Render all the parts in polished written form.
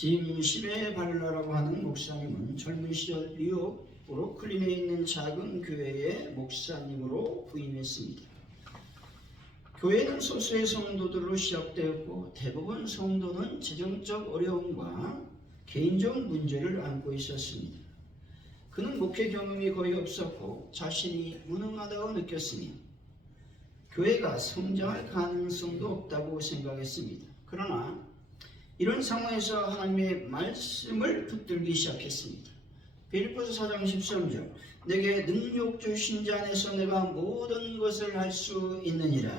짐 시베 발라라고 하는 목사님은 젊은 시절 뉴욕 브루클린에 있는 작은 교회의 목사님으로 부임했습니다. 교회는 소수의 성도들로 시작되었고 대부분 성도는 재정적 어려움과 개인적 문제를 안고 있었습니다. 그는 목회 경험이 거의 없었고 자신이 무능하다고 느꼈으며 교회가 성장할 가능성도 없다고 생각했습니다. 그러나 이런 상황에서 하나님의 말씀을 붙들기 시작했습니다. 빌립보서 4장 13절 내게 능력 주신 자 안에서 내가 모든 것을 할 수 있느니라.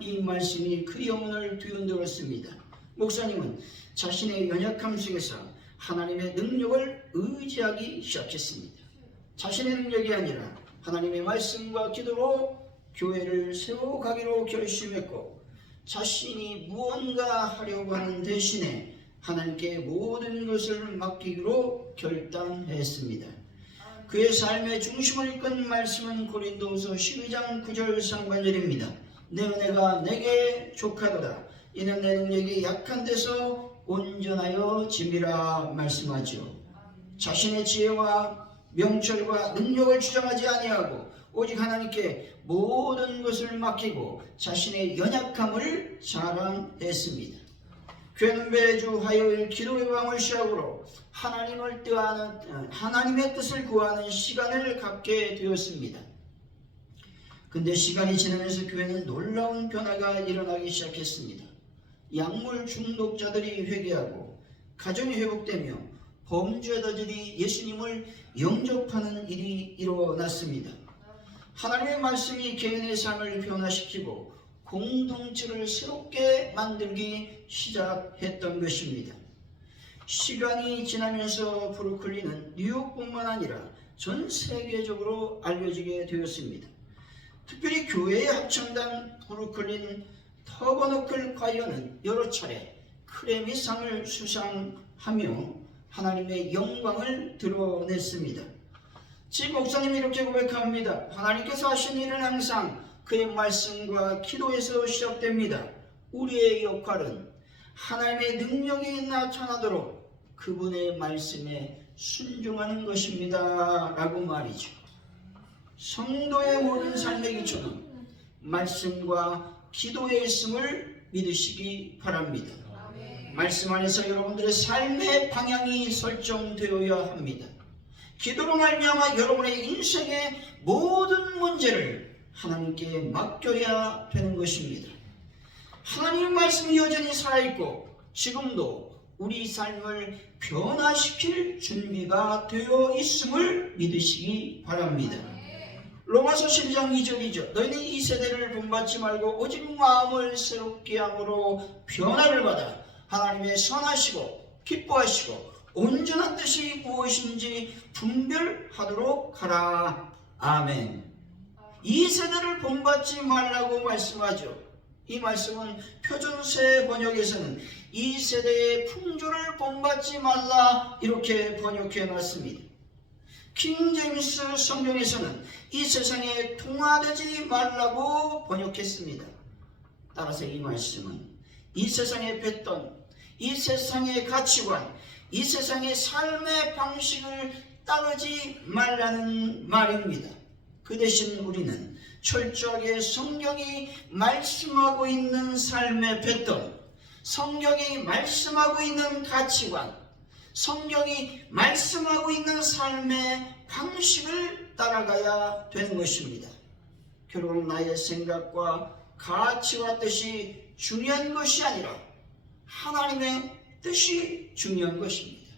이 말씀이 그 영혼을 뒤흔들었습니다. 목사님은 자신의 연약함 속에서 하나님의 능력을 의지하기 시작했습니다. 자신의 능력이 아니라 하나님의 말씀과 기도로 교회를 세워가기로 결심했고 자신이 무언가 하려고 하는 대신에 하나님께 모든 것을 맡기기로 결단했습니다. 그의 삶의 중심을 이끈 말씀은 고린도후서 12장 9절 상반절입니다. 내 은혜가 내게 족하도다. 이는 내 능력이 약한 데서 온전하여 짐이라 말씀하죠. 자신의 지혜와 명철과 능력을 주장하지 아니하고 오직 하나님께 모든 것을 맡기고 자신의 연약함을 자랑했습니다. 교회는 매주 화요일 기도의 밤을 시작으로 하나님의 뜻을 구하는 시간을 갖게 되었습니다. 근데 시간이 지나면서 교회는 놀라운 변화가 일어나기 시작했습니다. 약물 중독자들이 회개하고 가정이 회복되며 범죄자들이 예수님을 영접하는 일이 일어났습니다. 하나님의 말씀이 개인의 삶을 변화시키고 공동체를 새롭게 만들기 시작했던 것입니다. 시간이 지나면서 브루클린은 뉴욕뿐만 아니라 전 세계적으로 알려지게 되었습니다. 특별히 교회에 합창단 브루클린 터버너클 과이어는 여러 차례 크레미상을 수상하며 하나님의 영광을 드러냈습니다. 지 목사님이 이렇게 고백합니다. 하나님께서 하신 일은 항상 그의 말씀과 기도에서 시작됩니다. 우리의 역할은 하나님의 능력이 나타나도록 그분의 말씀에 순종하는 것입니다. 라고 말이죠. 성도의 모든 삶의 기초는 말씀과 기도에 있음을 믿으시기 바랍니다. 말씀 안에서 여러분들의 삶의 방향이 설정되어야 합니다. 기도로 말미암아 여러분의 인생의 모든 문제를 하나님께 맡겨야 되는 것입니다. 하나님의 말씀이 여전히 살아있고 지금도 우리 삶을 변화시킬 준비가 되어 있음을 믿으시기 바랍니다. 로마서 12장 2절이죠. 너희는 이 세대를 본받지 말고 오직 마음을 새롭게 함으로 변화를 받아 하나님의 선하시고 기뻐하시고 온전한 뜻이 무엇인지 분별하도록 하라. 아멘. 이 세대를 본받지 말라고 말씀하죠. 이 말씀은 표준세 번역에서는 이 세대의 풍조를 본받지 말라 이렇게 번역해 놨습니다. 킹제임스 성경에서는 이 세상에 동화되지 말라고 번역했습니다. 따라서 이 말씀은 이 세상에 뱉던 이 세상의 가치관, 이 세상의 삶의 방식을 따르지 말라는 말입니다. 그 대신 우리는 철저하게 성경이 말씀하고 있는 삶의 패턴, 성경이 말씀하고 있는 가치관, 성경이 말씀하고 있는 삶의 방식을 따라가야 되는 것입니다. 결국 나의 생각과 가치와 뜻이 중요한 것이 아니라 하나님의 뜻이 중요한 것입니다.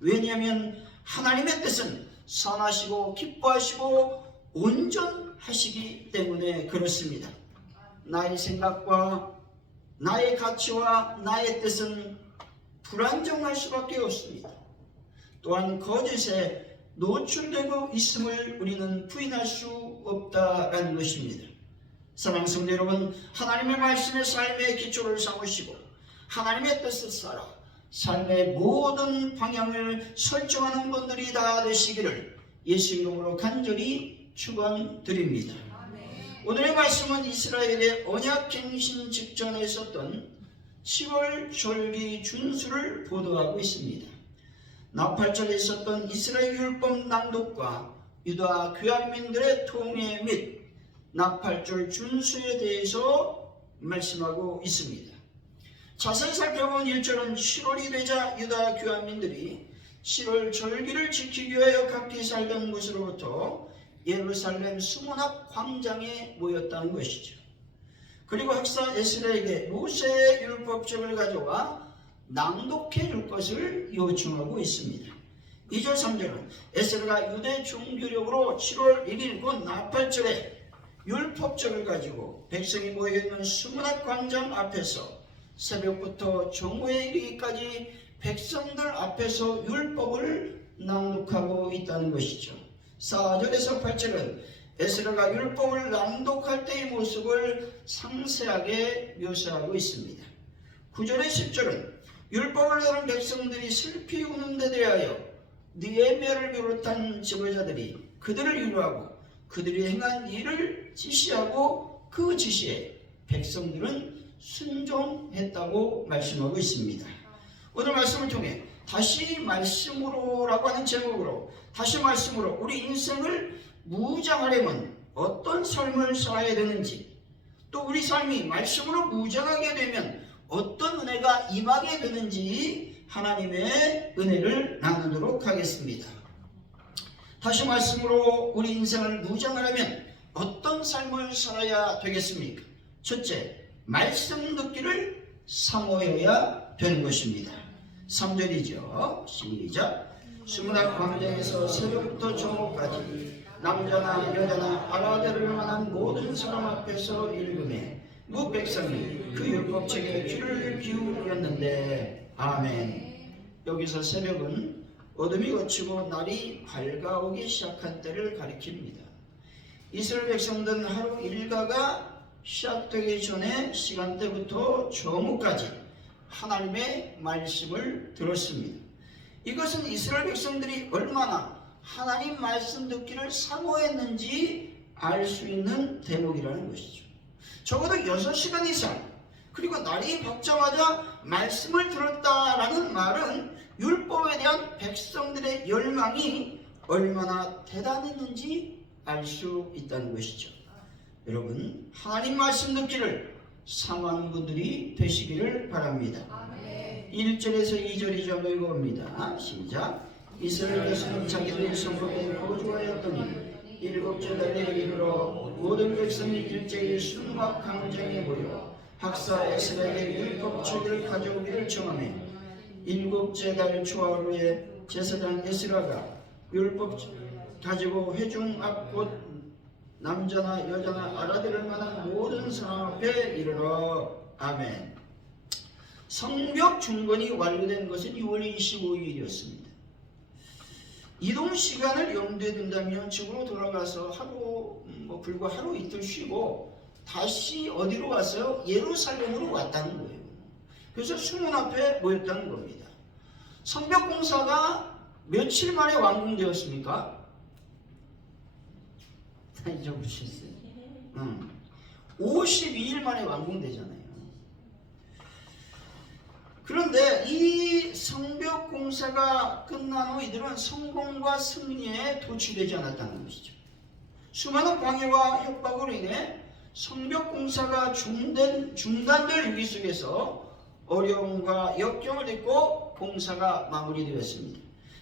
왜냐하면 하나님의 뜻은 선하시고 기뻐하시고 온전하시기 때문에 그렇습니다. 나의 생각과 나의 가치와 나의 뜻은 불안정할 수밖에 없습니다. 또한 거짓에 노출되고 있음을 우리는 부인할 수 없다라는 것입니다. 사랑하는 성도 여러분, 하나님의 말씀의 삶의 기초를 삼으시고 하나님의 뜻을 따라 삶의 모든 방향을 설정하는 분들이 다 되시기를 예수 이름으로 간절히 축원드립니다. 오늘의 말씀은 이스라엘의 언약갱신 직전에 있었던 7월 절기 준수를 보도하고 있습니다. 나팔절에 있었던 이스라엘 율법 낭독과 유다 귀환민들의 통해 및 나팔절 준수에 대해서 말씀하고 있습니다. 자세히 살펴본 1절은 7월이 되자 유다 귀환민들이 7월 절기를 지키기 위하여 각기 살던 곳으로부터 예루살렘 수문 앞 광장에 모였다는 것이죠. 그리고 학사 에스라에게 모세의 율법책을 가져와 낭독해 줄 것을 요청하고 있습니다. 2절 3절은 에스라가 유대 종교력으로 7월 1일 곧 나팔절에 율법책을 가지고 백성이 모여있는 수문 앞 광장 앞에서 새벽부터 정오에 이르기까지 백성들 앞에서 율법을 낭독하고 있다는 것이죠. 4절에서 8절은 에스라가 율법을 낭독할 때의 모습을 상세하게 묘사하고 있습니다. 9절에 10절은 율법을 들은 백성들이 슬피 우는 데 대하여 느헤미야를 비롯한 지도자들이 그들을 위로하고 그들이 행한 일을 지시하고 그 지시에 백성들은 순종했다고 말씀하고 있습니다. 오늘 말씀을 통해 다시 말씀으로라고 하는 제목으로 다시 말씀으로 우리 인생을 무장하려면 어떤 삶을 살아야 되는지, 또 우리 삶이 말씀으로 무장하게 되면 어떤 은혜가 임하게 되는지 하나님의 은혜를 나누도록 하겠습니다. 다시 말씀으로 우리 인생을 무장하려면 어떤 삶을 살아야 되겠습니까? 첫째, 말씀 듣기를 사모해야 되는 것입니다. 3절이죠. 시작. 수문 앞 광장에서 새벽부터 정오까지 남자나 여자나 알아들을 만한 모든 사람 앞에서 읽음에 무 백성이 그 율법책에 귀를 기울였는데. 아멘. 여기서 새벽은 어둠이 걷히고 날이 밝아오기 시작한 때를 가리킵니다. 이스라엘 백성들은 하루 일과가 시작되기 전에 시간대부터 정오까지 하나님의 말씀을 들었습니다. 이것은 이스라엘 백성들이 얼마나 하나님 말씀 듣기를 사모했는지 알 수 있는 대목이라는 것이죠. 적어도 6시간 이상, 그리고 날이 밝자마자 말씀을 들었다라는 말은 율법에 대한 백성들의 열망이 얼마나 대단했는지 알 수 있다는 것이죠. 여러분, 하나님 말씀 듣기를 사모하는 분들이 되시기를 바랍니다. 1절에서 2절이 읽어봅니다. 시작. 이스라엘 백성은 자기들의 성읍에 거주하였더니 7째 달에 이르러 모든 백성이 일제히 수문 앞 광장에 모여 학사 에스라에게 율법책을 가져오기를 정하며 7째 달 초하루에 제사장 에스라가 율법 가지고 회중 앞 곧 남자나 여자나 알아들을 만한 모든 사람 앞에 이르러. 아멘. 성벽 중건이 완료된 것은 6월 25일이었습니다. 이동 시간을 염두에 둔다면 집으로 돌아가서 불과 하루 이틀 쉬고 다시 어디로 왔어요? 예루살렘으로 왔다는 거예요. 그래서 수문 앞에 모였다는 겁니다. 성벽 공사가 며칠 만에 완공되었습니까? 다 잊어버리셨어요. 52일 만에 완공되잖아요. 그런데 이 성벽 공사가 끝난 후 이들은 성공과 승리에 도취되지 않았다는 것이죠. 수많은 방해와 협박으로 인해 성벽 공사가 중단될 위기 속에서 어려움과 역경을 딛고 공사가 마무리되었습니다.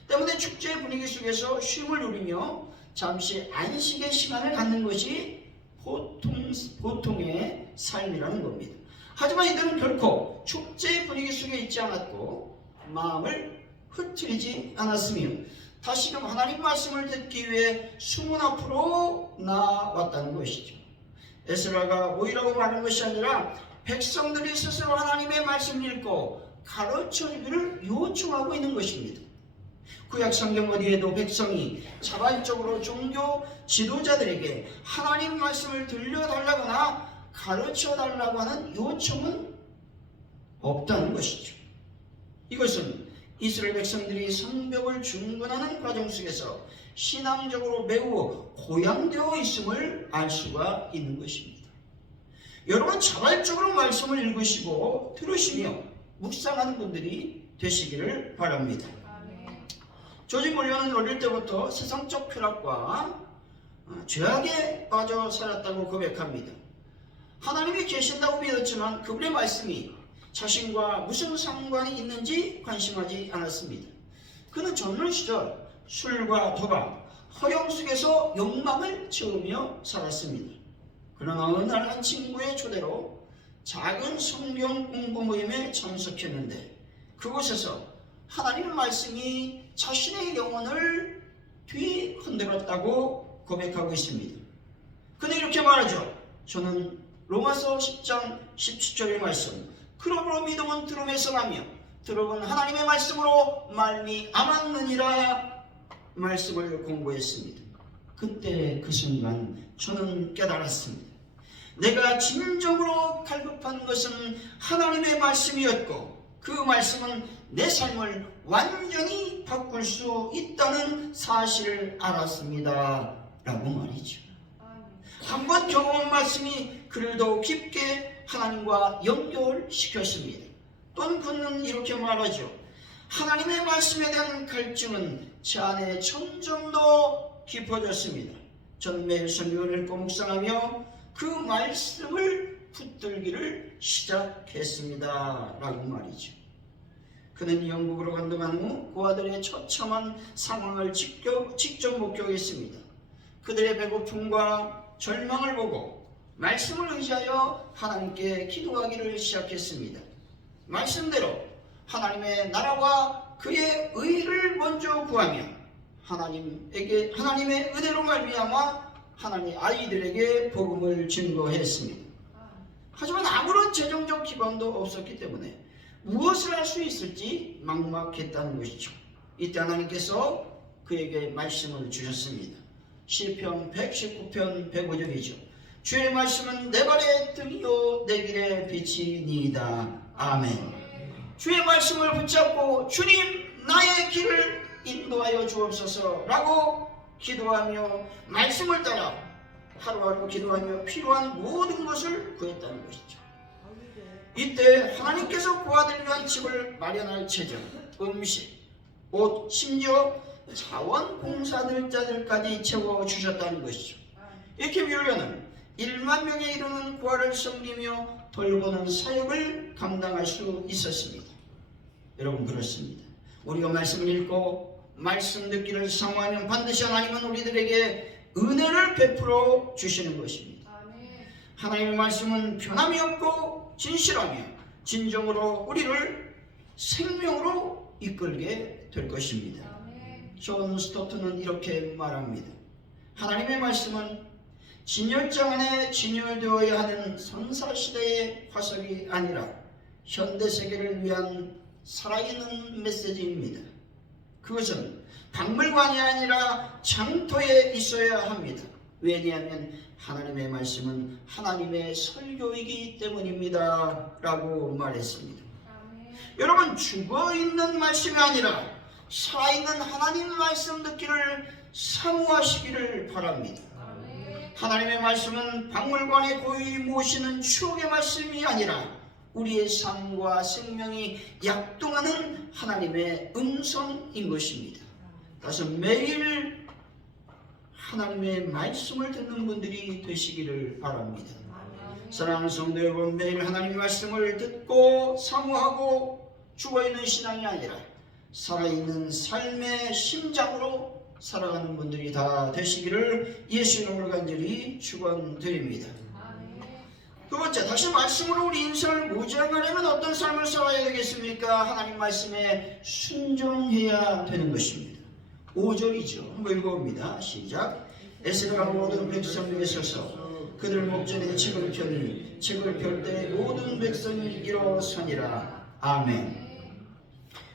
때문에 축제의 분위기 속에서 쉼을 누리며 잠시 안식의 시간을 갖는 것이 보통의 삶이라는 겁니다. 하지만 이들은 결코 축제의 분위기 속에 있지 않았고 마음을 흐트리지 않았으며 다시금 하나님 말씀을 듣기 위해 수문 앞으로 나왔다는 것이죠. 에스라가 모이라고 말하는 것이 아니라 백성들이 스스로 하나님의 말씀을 읽고 가르쳐주기를 요청하고 있는 것입니다. 구약 성경 어디에도 백성이 자발적으로 종교 지도자들에게 하나님 말씀을 들려달라거나 가르쳐달라고 하는 요청은 없다는 것이죠. 이것은 이스라엘 백성들이 성벽을 중건하는 과정 속에서 신앙적으로 매우 고양되어 있음을 알 수가 있는 것입니다. 여러분 자발적으로 말씀을 읽으시고 들으시며 묵상하는 분들이 되시기를 바랍니다. 조지 몰려는 어릴 때부터 세상적 쾌락과 죄악에 빠져 살았다고 고백합니다. 하나님이 계신다고 믿었지만 그분의 말씀이 자신과 무슨 상관이 있는지 관심하지 않았습니다. 그는 젊은 시절 술과 도박, 허영 속에서 욕망을 채우며 살았습니다. 그러나 어느 날 한 친구의 초대로 작은 성경 공부 모임에 참석했는데 그곳에서 하나님의 말씀이 자신의 영혼을 뒤흔들었다고 고백하고 있습니다. 그는 이렇게 말하죠. 저는 로마서 10장 17절의 말씀, 그러므로 믿음은 들음에서 나며 들음은 하나님의 말씀으로 말미암았느니라 말씀을 공부했습니다. 그때 그 순간 저는 깨달았습니다. 내가 진정으로 갈급한 것은 하나님의 말씀이었고 그 말씀은 내 삶을 완전히 바꿀 수 있다는 사실을 알았습니다. 라고 말이죠. 한번 경험한 말씀이 그를 더욱 깊게 하나님과 연결시켰습니다. 또한 그는 이렇게 말하죠. 하나님의 말씀에 대한 갈증은 제 안에 점점 더 깊어졌습니다. 저는 매일 성경을 읽고 묵상하며 그 말씀을 붙들기를 시작했습니다. 라고 말이죠. 그는 영국으로 건너간 후 그 아들의 처참한 상황을 직접 목격했습니다. 그들의 배고픔과 절망을 보고 말씀을 의지하여 하나님께 기도하기를 시작했습니다. 말씀대로 하나님의 나라와 그의 의를 먼저 구하며 하나님의 은혜로 말미암아 하나님의 아이들에게 복음을 증거했습니다. 하지만 아무런 재정적 기반도 없었기 때문에 무엇을 할 수 있을지 막막했다는 것이죠. 이때 하나님께서 그에게 말씀을 주셨습니다. 시편 119편 105절이죠. 주의 말씀은 내 발의 등이요 내 길의 빛이니이다. 아멘. 주의 말씀을 붙잡고 주님 나의 길을 인도하여 주옵소서 라고 기도하며 말씀을 따라 하루하루 기도하며 필요한 모든 것을 구했다는 것이죠. 이때 하나님께서 그 아들을 위한 집을 마련할 재정, 음식, 옷, 심지어 자원봉사자들까지 채워주셨다는 것이죠. 이렇게 묘려는 1만 명에 이르는 구하를 섬기며 돌보는 사역을 감당할 수 있었습니다. 여러분 그렇습니다. 우리가 말씀을 읽고 말씀 듣기를 사모하면 반드시 하나님은 우리들에게 은혜를 베풀어 주시는 것입니다. 하나님의 말씀은 변함이 없고 진실하며 진정으로 우리를 생명으로 이끌게 될 것입니다. 존 스토트는 이렇게 말합니다. 하나님의 말씀은 진열장 안에 진열되어야 하는 선사시대의 화석이 아니라 현대세계를 위한 살아있는 메시지입니다. 그것은 박물관이 아니라 장터에 있어야 합니다. 왜냐하면 하나님의 말씀은 하나님의 설교이기 때문입니다. 라고 말했습니다. 여러분 죽어있는 말씀이 아니라 살아있는 하나님 말씀 듣기를 사모하시기를 바랍니다. 하나님의 말씀은 박물관에 고이 모시는 추억의 말씀이 아니라 우리의 삶과 생명이 약동하는 하나님의 음성인 것입니다. 그래서 매일 하나님의 말씀을 듣는 분들이 되시기를 바랍니다. 사랑하는 성도 여러분, 매일 하나님의 말씀을 듣고 사모하고 죽어있는 신앙이 아니라 살아있는 삶의 심장으로 살아가는 분들이 다 되시기를 예수 이름으로 간절히 축원드립니다. 두 번째, 다시 말씀으로 우리 인생을 무장하려면 어떤 삶을 살아야 되겠습니까? 하나님 말씀에 순종해야 되는 것입니다. 5절이죠. 한번 읽어봅니다. 시작. 에스더가 모든 백성 중에 서서 그들 목전에 책을 펴니 책을 펼 때 모든 백성이 일어서니라. 아멘.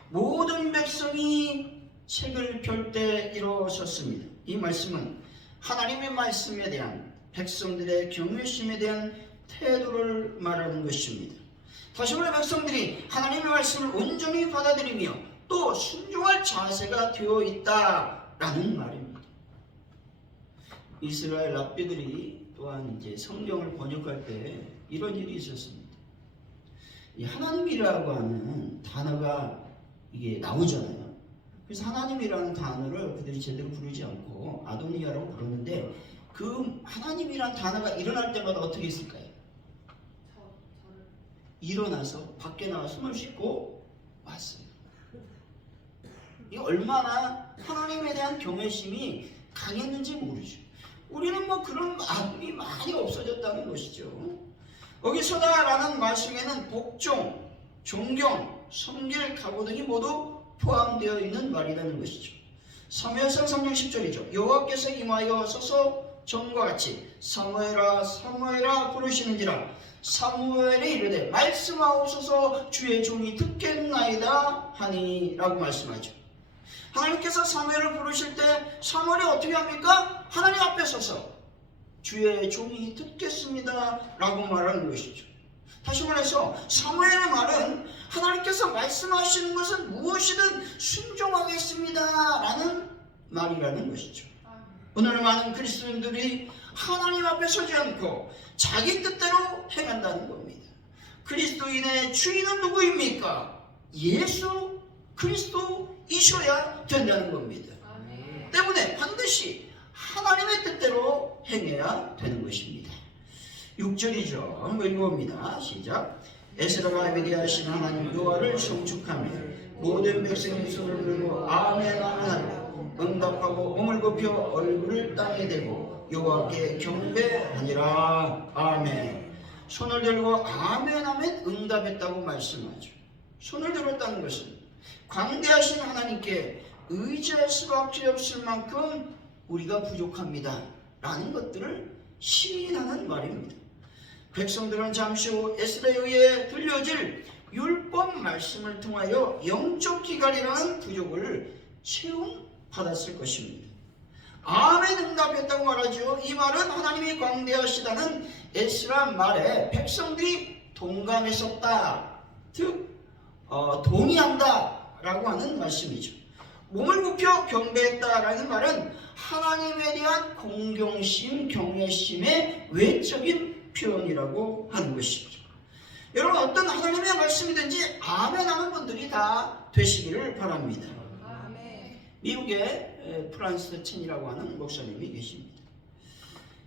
모든 백성이 책을 펼 때 일어섰습니다. 이 말씀은 하나님의 말씀에 대한 백성들의 경외심에 대한 태도를 말하는 것입니다. 다시 말해 백성들이 하나님의 말씀을 온전히 받아들이며 또 순종할 자세가 되어 있다라는 말입니다. 이스라엘 랍비들이 또한 이제 성경을 번역할 때 이런 일이 있었습니다. 이 하나님이라고 하는 단어가 이게 나오잖아요. 그래서 하나님이라는 단어를 그들이 제대로 부르지 않고 아도니아라고 부르는데 그 하나님이라는 단어가 일어날 때마다 어떻게 했을까요? 일어나서 밖에 나와 숨을 쉬고 왔어요. 이 얼마나 하나님에 대한 경외심이 강했는지 모르죠. 우리는 뭐 그런 마음이 많이 없어졌다는 것이죠. 여기서다라는 말씀에는 복종, 존경, 섬길 각오 등이 모두 포함되어 있는 말이라는 것이죠. 사무엘상 3장 10절이죠. 여호와께서 임하여 서서 전과 같이 사무엘아 사무엘아 부르시는지라 사무엘이 이르되 말씀하옵소서 주의 종이 듣겠나이다 하니라고 말씀하죠. 하나님께서 사무엘을 부르실 때 사무엘이 어떻게 합니까? 하나님 앞에 서서 주의 종이 듣겠습니다 라고 말하는 것이죠. 다시 말해서 사무엘의 말은 하나님께서 말씀하시는 것은 무엇이든 순종하겠습니다 라는 말이라는 것이죠. 오늘 많은 그리스도인들이 하나님 앞에 서지 않고 자기 뜻대로 행한다는 겁니다. 그리스도인의 주인은 누구입니까? 예수 그리스도이셔야 된다는 겁니다. 때문에 반드시 하나님의 뜻대로 행해야 되는 것입니다. 6절이죠. 한번 읽어봅니다. 시작. 에스라가 예비하신 하나님 여호와를 송축하며 모든 백성이 손을 들고 아멘 아멘 하고 응답하고 몸을 굽혀 얼굴을 땅에 대고 여호와께 경배하니라. 아멘. 손을 들고 아멘 아멘 응답했다고 말씀하죠. 손을 들었다는 것은 광대하신 하나님께 의지할 수밖에 없을 만큼 우리가 부족합니다 라는 것들을 시인하는 말입니다. 백성들은 잠시 후 에스라에 의해 들려질 율법 말씀을 통하여 영적 기갈이라는 부족을 채움받았을 것입니다. 아멘 응답했다고 말하죠. 이 말은 하나님이 광대하시다는 에스라 말에 백성들이 동감했었다, 즉 동의한다 라고 하는 말씀이죠. 몸을 굽혀 경배했다라는 말은 하나님에 대한 공경심, 경외심의 외적인 표현이라고 하는 것이죠. 여러분 어떤 하나님의 말씀이든지 아멘 하는 분들이 다 되시기를 바랍니다. 아멘. 미국에 프란스 첸이라고 하는 목사님이 계십니다.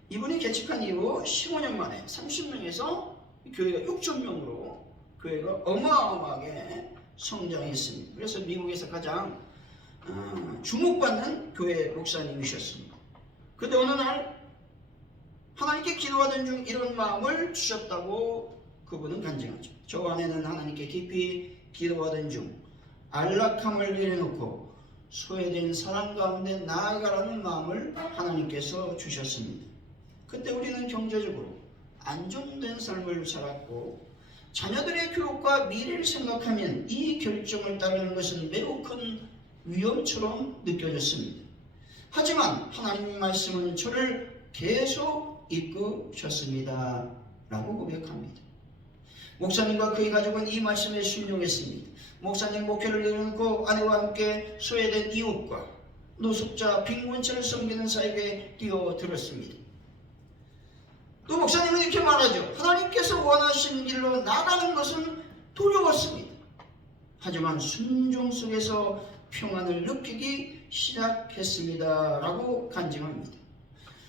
이분이 개척한 이후 15년 만에 30명에서 교회가 6,000명으로 교회가 어마어마하게 성장했습니다. 그래서 미국에서 가장 주목받는 교회 목사님이셨습니다. 그런데 어느 날 하나님께 기도하던 중 이런 마음을 주셨다고 그분은 간증하죠. 저 안에는 하나님께 깊이 기도하던 중 안락함을 내려놓고 소외된 사람 가운데 나아가라는 마음을 하나님께서 주셨습니다. 그때 우리는 경제적으로 안정된 삶을 살았고 자녀들의 교육과 미래를 생각하면 이 결정을 따르는 것은 매우 큰 위험처럼 느껴졌습니다. 하지만 하나님의 말씀은 저를 계속 이끄셨습니다 라고 고백합니다. 목사님과 그의 가족은 이 말씀에 순종했습니다. 목사님 목회를 내려놓고 아내와 함께 소외된 이웃과 노숙자 빈곤층을 섬기는 사역에 뛰어들었습니다. 또 목사님은 이렇게 말하죠. 하나님께서 원하시는 길로 나가는 것은 두려웠습니다. 하지만 순종 속에서 평안을 느끼기 시작했습니다 라고 간증합니다.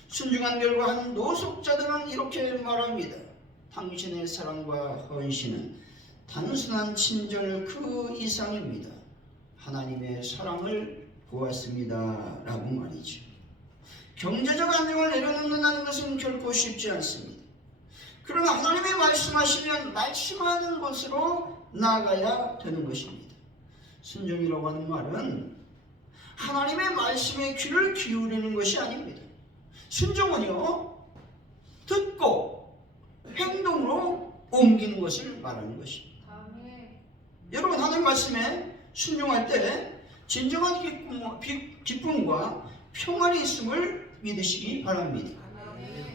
순종한 결과 한 노숙자들은 이렇게 말합니다. 당신의 사랑과 헌신은 단순한 친절 그 이상입니다. 하나님의 사랑을 보았습니다 라고 말이죠. 경제적 안정을 내려놓는다는 것은 결코 쉽지 않습니다. 그러나 하나님의 말씀하시면 말씀하는 것으로 나아가야 되는 것입니다. 순종이라고 하는 말은 하나님의 말씀에 귀를 기울이는 것이 아닙니다. 순종은요, 듣고 행동으로 옮기는 것을 말하는 것입니다. 여러분 하나님 말씀에 순종할 때 진정한 기쁨과 평안이 있음을 믿으시기 바랍니다.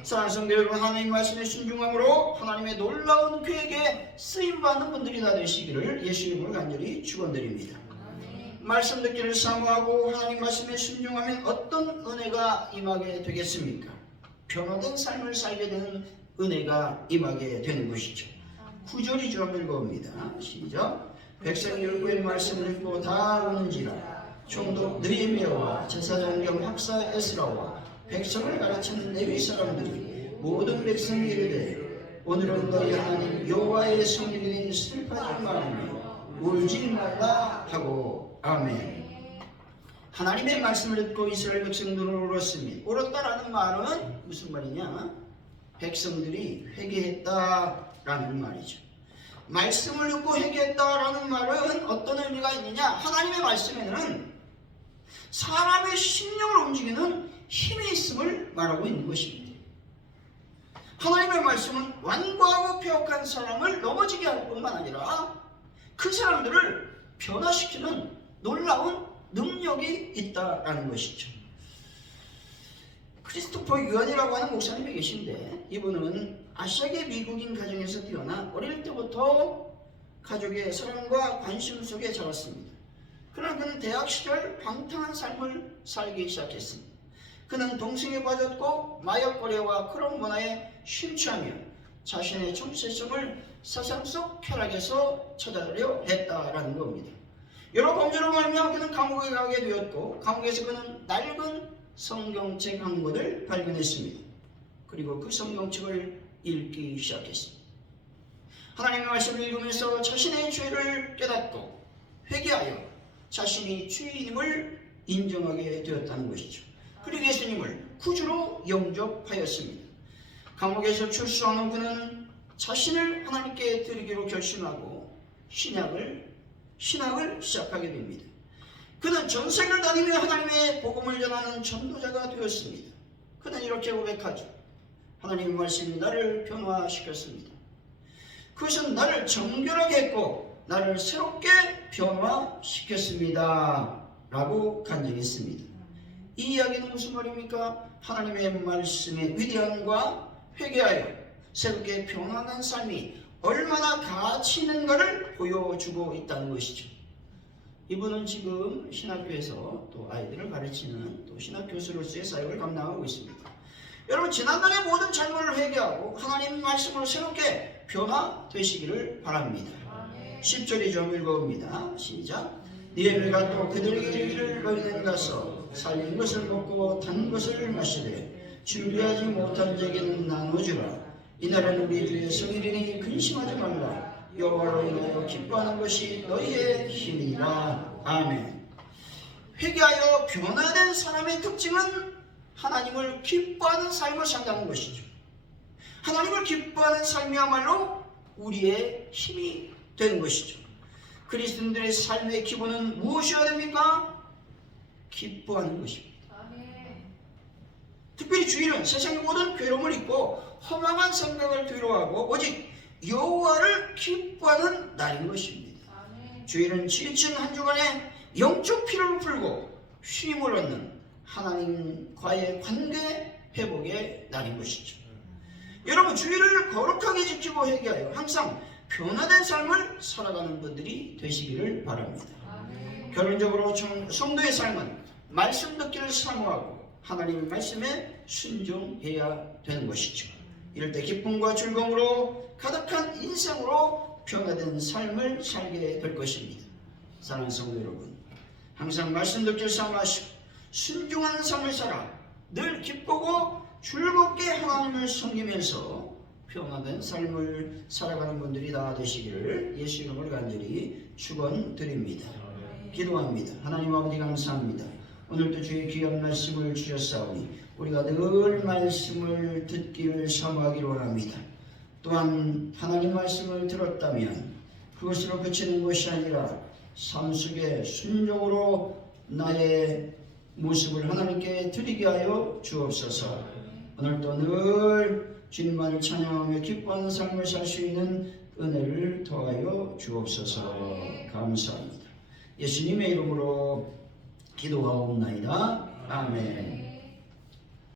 사랑하는 성도 여러분, 하나님 말씀에 순종함으로 하나님의 놀라운 계획에 쓰임받는 분들이 다 되시기를 예수 이름으로 간절히 축원드립니다. 말씀 듣기를 사모하고 하나님 말씀에 순종하면 어떤 은혜가 임하게 되겠습니까? 변화된 삶을 살게 되는 은혜가 임하게 되는 것이죠. 9절이 좀 읽어봅니다. 시작. 백성이 율법의 말씀을 읽고 다 오는지라 총독 느헤미야와 제사장 겸 학사 에스라와 백성을 가르치는 레위 사람들이 모든 백성이 이르되 오늘은 너희 하나님 여호와의 성일이니 슬퍼하지 말며 울지 말라 하고 아멘. 하나님의 말씀을 듣고 이스라엘 백성들은 울었습니다. 울었다라는 말은 무슨 말이냐? 백성들이 회개했다라는 말이죠. 말씀을 듣고 회개했다라는 말은 어떤 의미가 있느냐? 하나님의 말씀에는 사람의 심령을 움직이는 힘이 있음을 말하고 있는 것입니다. 하나님의 말씀은 완고하고 폐역한 사람을 넘어지게 할 뿐만 아니라 그 사람들을 변화시키는 놀라운 능력이 있다라는 것이죠. 크리스토퍼 유언이라고 하는 목사님이 계신데, 이분은 아시아계 미국인 가정에서 태어나 어릴 때부터 가족의 사랑과 관심 속에 자랐습니다. 그러나 그는 대학 시절 방탕한 삶을 살기 시작했습니다. 그는 동성에 빠졌고 마약 거래와 그런 문화에 심취하며 자신의 정체성을 세상 속 쾌락에서 찾아내려 했다라는 겁니다. 여러 범죄로 말미암아 그는 감옥에 가게 되었고, 감옥에서 그는 낡은 성경책 한 권을 발견했습니다. 그리고 그 성경책을 읽기 시작했습니다. 하나님의 말씀을 읽으면서 자신의 죄를 깨닫고 회개하여 자신이 주인임을 인정하게 되었다는 것이죠. 그리고 예수님을 구주로 영접하였습니다. 감옥에서 출소한 후 그는 자신을 하나님께 드리기로 결심하고 신학을 시작하게 됩니다. 그는 전생을 다니며 하나님의 복음을 전하는 전도자가 되었습니다. 그는 이렇게 고백하죠. 하나님의 말씀이 나를 변화시켰습니다. 그것은 나를 정결하게 했고 나를 새롭게 변화시켰습니다 라고 간증했습니다. 이 이야기는 무슨 말입니까? 하나님의 말씀의 위대함과 회개하여 새롭게 변화된 삶이 얼마나 가치 있는가를 보여주고 있다는 것이죠. 이분은 지금 신학교에서 또 아이들을 가르치는 또 신학교수로서의 사역을 감당하고 있습니다. 여러분, 지난날의 모든 잘못을 회개하고 하나님 말씀으로 새롭게 변화되시기를 바랍니다. 10절이 좀 읽어봅니다. 시작. 느헤미야가 또 그들에게 이르기를 너희는 가서 살린 것을 먹고 단 것을 마시되 준비하지 못한 자에게는 나눠주라. 이날은 우리 주의 성일이니 근심하지 말라. 여호와로 인하여 기뻐하는 것이 너희의 힘이니라. 아멘. 회개하여 변화된 사람의 특징은 하나님을 기뻐하는 삶을 산다는 것이죠. 하나님을 기뻐하는 삶이야말로 우리의 힘이 되는 것이죠. 그리스도인들의 삶의 기본은 무엇이어야 됩니까? 기뻐하는 것입니다. 특별히 주일은 세상의 모든 괴로움을 잊고 허망한 생각을 뒤로하고 오직 여호와를 기뻐하는 날인 것입니다. 주일은 지친 한 주간의 영적 피로를 풀고 쉼을 얻는 하나님과의 관계 회복의 날인 것이죠. 여러분, 주일을 거룩하게 지키고 회개하여 항상 변화된 삶을 살아가는 분들이 되시기를 바랍니다. 결론적으로 성도의 삶은 말씀 듣기를 사모하고 하나님의 말씀에 순종해야 되는 것이죠. 이럴 때 기쁨과 즐거움으로 가득한 인생으로 변화된 삶을 살게 될 것입니다. 사랑하는 성도 여러분, 항상 말씀 듣기를 사모하시고 순종하는 삶을 살아 늘 기쁘고 즐겁게 하나님을 섬기면서 평안된 삶을 살아가는 분들이 다 되시기를 예수 이름으로 간절히 축원드립니다. 기도합니다. 하나님 아버지 감사합니다. 오늘도 주의 귀한 말씀을 주셨사오니 우리가 늘 말씀을 듣기를 사모하기를 원합니다. 또한 하나님 말씀을 들었다면 그것으로 그치는 것이 아니라 삶 속에 순종으로 나의 모습을 하나님께 드리게 하여 주옵소서. 오늘도 늘 주님만을 찬양하며 기뻐하는 삶을 살 수 있는 은혜를 더하여 주옵소서. 감사합니다. 예수님의 이름으로 기도하옵나이다. 아멘.